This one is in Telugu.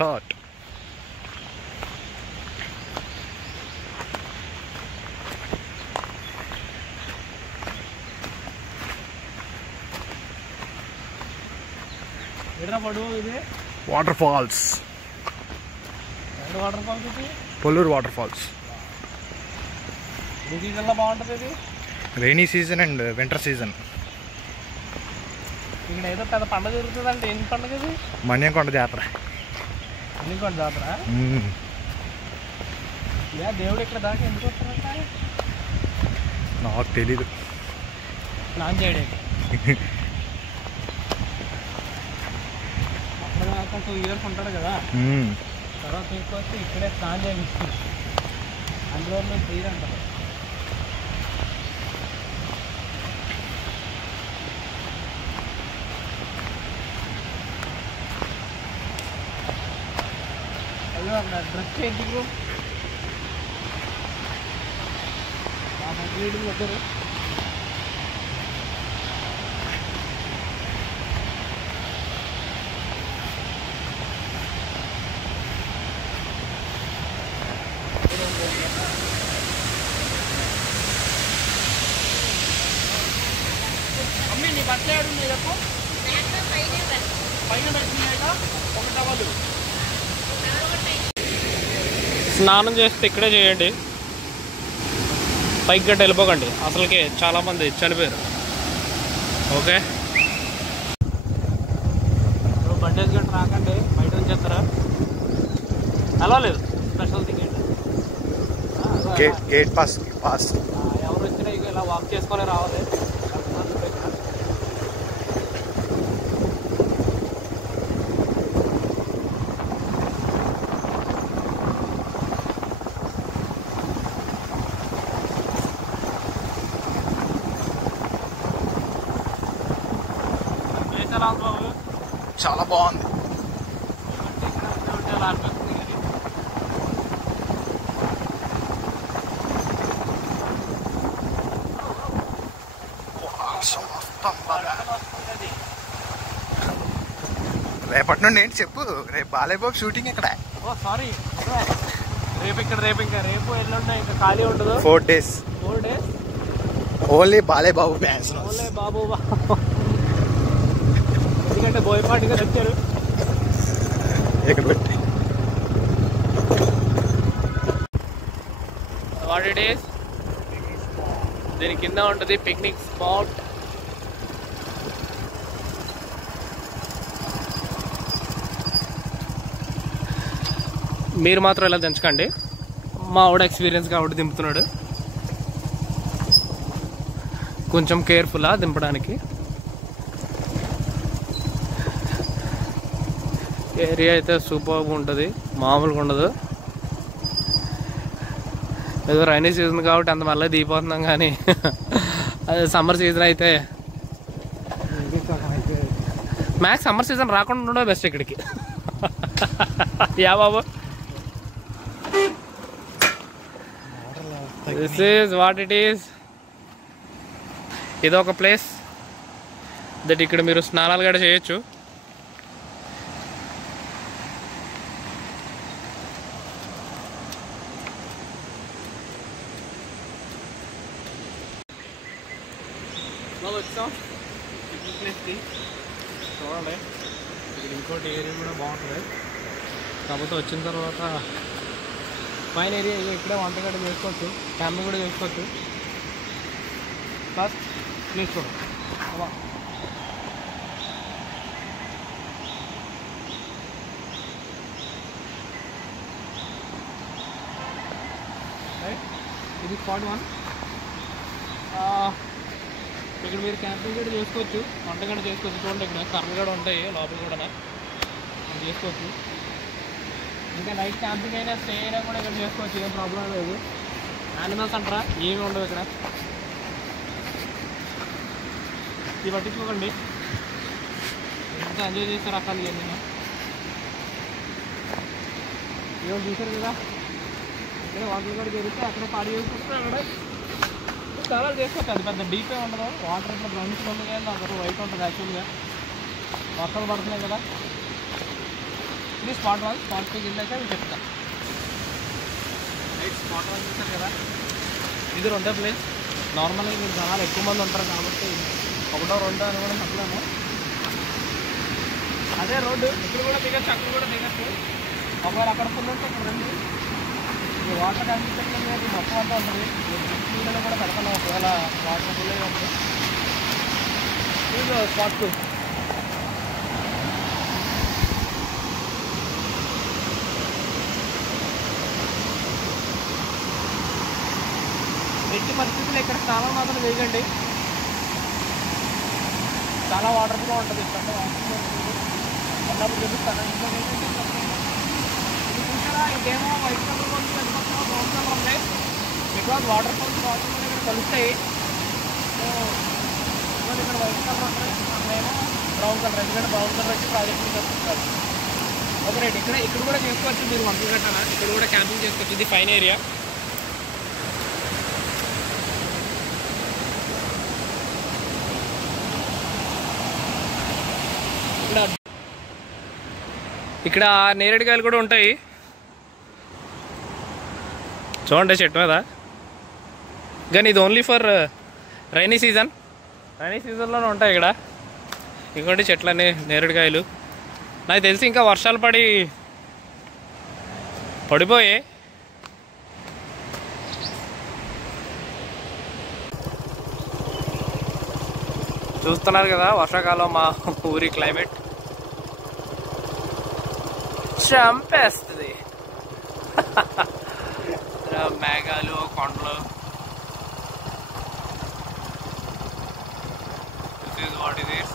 Start. Waterfalls. Polluru waterfalls. ఏ సీజన్లో బాగుంటుంది ఇది? Rainy season and winter season. ఇక్కడ ఏదో పెద్ద పండుగ జరుగుతుందంటే ఏం పండుగ ఇది? మన్యంకొండ జాతర. మన్యంకొండ జాతర? దేవుడు ఇక్కడ దాకా ఎందుకు వస్తారంట? నాకు తెలీదు. స్నానం చేయడానికి అక్కడ 2 years ఉంటాడు కదా, తర్వాత తీసుకొచ్చి ఇక్కడే స్నానం చేయించుకుంటారు. అందులో ఫ్రీ అంటారు. అయ్యో అక్కడ డ్రెస్ ఎందుకు వద్దరు? అమ్మి నీ బట్టలు ఏడున్నాయి చెప్పు. పైన పెట్టినాయట ఒక టవలు. స్నానం చేస్తే ఇక్కడే చేయండి, పైకి గట్ట వెళ్ళిపోకండి, అసలుకే చాలామంది చనిపోయారు. ఓకే, బండేజ్ గట్ట రాకండి, బయట నుంచి చేస్తారా? అలా లేదు, స్పెషల్ టికెట్. Gate pass. ఎవరు వచ్చినా ఇక ఇలా వాక్ చేసుకొని రావాలి. చాలా బాగుంది. రేపటి నుండి ఏంటి చెప్పు? రేపు బాలయ్య బాబు షూటింగ్ ఇక్కడ. ఓ సారీ, రేపు రేపు ఎల్లుండి ఇంకా ఖాళీ ఉండదు. 4 days only Balayya Babu fans. Only బాబు ఎందుకంటే బోయపాటిగా వచ్చారు ఇక్కడ పెట్టి. వాట్ ఇట్ ఈస్, దీని కింద ఉంటుంది పిక్నిక్ స్పాట్. మీరు మాత్రం ఇలా దించకండి, మా ఆవిడ ఎక్స్పీరియన్స్ కాబట్టి దింపుతున్నాడు. కొంచెం కేర్ఫుల్లా దింపడానికి. ఏరియా అయితే సూపర్గా ఉంటుంది, మామూలుగా ఉండదు. ఏదో రైనీ సీజన్ కాబట్టి అంత మళ్ళీ దిగిపోతున్నాం, కానీ అదే సమ్మర్ సీజన్ అయితే మ్యాక్స్ సమ్మర్ సీజన్ రాకుండా ఉండడం బెస్ట్ ఇక్కడికి. Yeah Babu, this is what it is. ఇదొక ప్లేస్ దట్ ఇక్కడ మీరు స్నానాలు కూడా చేయొచ్చు. వచ్చాం పిక్నిక్ ప్లేస్కి, చూడండి ఇక్కడ ఇంకోటి ఏరియా కూడా బాగుంటుంది. కాకపోతే వచ్చిన తర్వాత పైన ఏరియా ఇక్కడే వంటగడ్డ చేసుకోవచ్చు, క్యాంపింగ్ కూడా చేసుకోవచ్చు. ప్లస్ ప్లేస్ చూడండి. రైట్, ఇది స్పాట్ 1. ఇక్కడ మీరు క్యాంపింగ్ కూడా చేసుకోవచ్చు, వంట కూడా చేసుకోవచ్చు. చూడండి ఇక్కడ కర్రలు కూడా ఉంటాయి లోపల కూడా చేసుకోవచ్చు. ఇంకా నైట్ క్యాంపింగ్ అయినా స్టే అయినా కూడా ఇక్కడ చేసుకోవచ్చు, ఏం ప్రాబ్లం లేదు. యానిమల్స్ అంటారా ఏమి ఉండవు ఇక్కడ. ఇది పట్టించుకోకండి, ఎంత ఎంజాయ్ చేస్తారు అక్కడ. ఇవన్నీ ఇవన్నీ చూసారు కదా, ఇక్కడ వాటర్ కూడా జరిగితే అక్కడ పాడి చేసుకుంటే అక్కడ చాలా చేసుకోవచ్చు. అది పెద్ద డీపే ఉండదు, వాటర్ ఇట్లా బ్రౌన్స్ ఉంది కదా, అక్కడ వైట్ ఉంటుంది. యాక్చువల్గా వర్షాలు పడుతున్నాయి కదా, ఇది స్పాట్ 1. స్పాట్ 2 కింద అయితే మీకు చెప్తాను. రైట్, స్పాట్ 1 చూస్తారు కదా, ఇది రెండో ప్లేస్. నార్మల్గా మీరు జనాలు ఎక్కువ మంది ఉంటారు కాబట్టి ఒకటో రెండో అని కూడా చెప్పలేము. అదే రోడ్డు, ఇక్కడ కూడా దిగచ్చు, అక్కడ కూడా దిగచ్చు. ఒకవేళ అక్కడ ఫుల్ ఉంటే ఇక్కడ రండి. ఈ వాటర్ కనిపించట్లేదు అనేది మొత్తం అంతా ఉంటుంది. నీళ్ళలో కూడా పెడతాను ఒకవేళ వాటర్ ఫుల్ అయ్యి ఉంటుంది. ఇది స్పాట్ 2. ఎట్టి పరిస్థితులు ఇక్కడ స్నానం మాత్రం వేయకండి, చాలా వాటర్గా ఉంటుంది. అంటే అన్నప్పుడు చూపిస్తాను. ఇంట్లో ఏంటంటే ఇది చూసారా, ఇంకేమో వైట్ కలర్ ఫోన్స్ పెట్టుకుంటున్నా, బ్రౌన్ కలర్ ఉన్నాయి. బికాజ్ వాటర్ ఫాల్స్ వాటర్ ఇక్కడ కలుస్తాయి. సో ఇక్కడ వైట్ కలర్ ఉంటాయి, అక్కడేమో బ్రౌన్ కలర్. ఎందుకంటే బ్రౌన్ కలర్ వచ్చి ప్రాజెక్ట్ మీద వస్తుంటారు. ఓకే రైట్, ఇక్కడ కూడా చేసుకోవచ్చు మీరు. వంటలు కట్టాలా, ఇక్కడ కూడా క్యాంపింగ్ చేసుకోవచ్చు. ఇది ఫైన్ ఏరియా. ఇక్కడ నేరేడుకాయలు కూడా ఉంటాయి చూడండి చెట్టు మీద. కానీ ఇది only for rainy season. Rainy సీజన్లోనే ఉంటాయి ఇక్కడ. ఇంకోటి చెట్లన్నీ నేరేడుకాయలు. నాకు తెలిసి ఇంకా వర్షాలు పడిపోయాయి. చూస్తున్నారు కదా వర్షాకాలం మా ఊరి క్లైమేట్ చంపేస్తుంది. మేఘాలు, కొండలు. This is what it is.